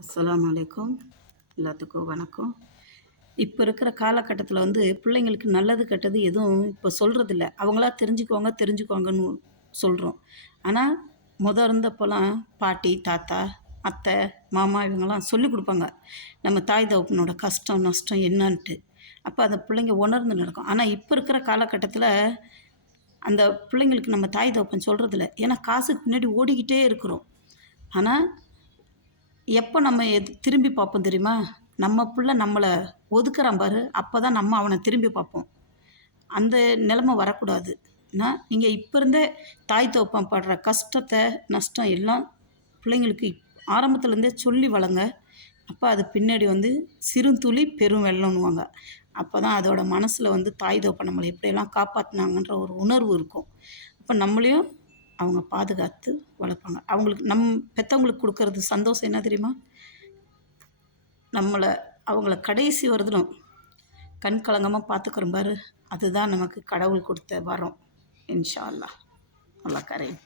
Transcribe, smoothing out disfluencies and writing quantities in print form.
அஸ்ஸலாமு அலைக்கும். எல்லாத்துக்கும் வணக்கம். இப்போ இருக்கிற காலகட்டத்தில பிள்ளைங்களுக்கு நல்லது, கெட்டது எதுவும் இப்போ சொல்றதில்ல. அவங்களா தெரிஞ்சுக்குவாங்கன்னு சொல்றோம். ஆனா, இருந்தப்போலாம் பாட்டி, தாத்தா, அத்தை, மாமா இவங்கலாம் சொல்லிக் குடுப்பாங்க. நம்ம தாய் தகப்பனோட கஷ்டம், நஷ்டம் என்னான்ட்டு. அப்ப அந்த பிள்ளைங்க உணர்ந்து நடக்கும். ஆனா, இப்ப இருக்கிற காலகட்டத்தில அந்த பிள்ளைங்களுக்கு நம்ம தாய் தகப்பன் சொல்றதில்ல. ஏன்னா, காசுக்கு பின்னாடி ஓடிக்கிட்டே இருக்கிறோம். ஆனா எப்போ நம்ம திரும்பி பார்ப்போம் தெரியுமா? நம்ம புள்ள நம்மள ஒதுக்குறான் பாரு, அப்பதான் நம்ம அவன திரும்பி பார்ப்போம். அந்த நிலைமை வரக்கூடாது. நீங்க இப்ப இருந்தே தாய் தகப்பன் படுற கஷ்டத்த, நஷ்டம் எல்லாம் பிள்ளைங்களுக்கு ஆரம்பத்துலேருந்தே சொல்லி வளங்க. அப்ப அது பின்னாடி சிறுதுளி பெரும் வெள்ளம்ன்னுவாங்க. அப்பதான் அதோட மனசுல தாய் தகப்பன் நம்மள எப்படியெல்லாம் காப்பாத்துனாங்கன்ற ஒரு உணர்வு இருக்கும். அப்ப நம்மளையும் அவங்க பாதுகாத்து வளர்ப்பாங்க. அவங்களுக்கு பெத்தவங்களுக்கு குடுக்கறது சந்தோஷம் என்ன தெரியுமா? நம்மள அவங்கள கடைசி வரதிலும் கண் கலங்காம பார்த்துக்கிறோம் பாரு, அதுதான் நமக்கு கடவுள் குடுத்த வரம். இன்ஷா அல்லாஹ். அல்லாஹ் கரீம்.